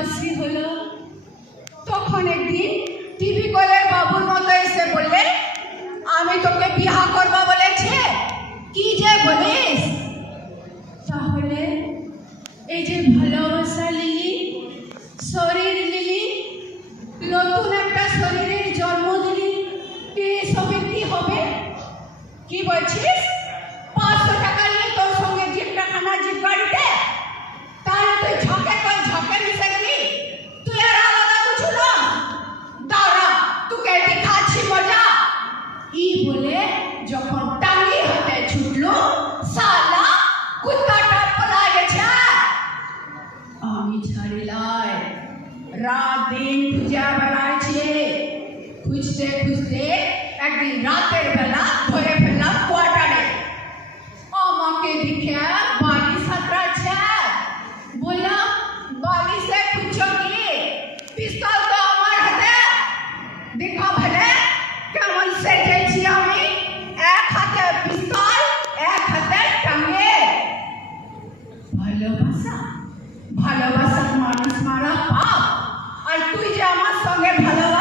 মাসই হলো। তখন একদিন টিভি কলের বাবুর মতো এসে বললে, আমি তোকে বিয়া করবা বলেছে। কি যে বলিস? তাহলে এই যে ভালোবাসা লিলি, শরীর লিলি, নতুন একটা শরীরের জন্ম দিলি, এসবের কি হবে? কি বলছিস? 500 টাকা নিয়ে তোর সঙ্গে জিপটাখানা জিপ গাড়িতে, তাহলে তুই ঝকে কই ঝকে মিশে গেলি। তুই আর আলাদা কিছু না। দাঁড়া, তোকে দেখাচ্ছি মজা। ই বলে যখন টাঙ্গি হাতে ছুটলো, সালা কুত্তাটা পলা গেছে। আমি ছাড়িলাই, রাত দিন খুঁজে বেড়াইছে। খুঁজতে খুঁজতে একদিন রাতের বেলা ধরে ফেললাম কোয়ার্টারে। আমাকে দেখে বালিশ হাতড়াচ্ছে। বললাম, বালিশে খুঁজছো কি? পিস্তল তো আমার হাতে। দেখা ভালে কেমন সেজেছি আমি। এক হাতে পিস্তল, এক হাতে টাঙ্গে। ভালোবাসা, ভালোবাসার মানুষ মারা পাপ। আর তুই যে আমার সঙ্গে ভালোবাসা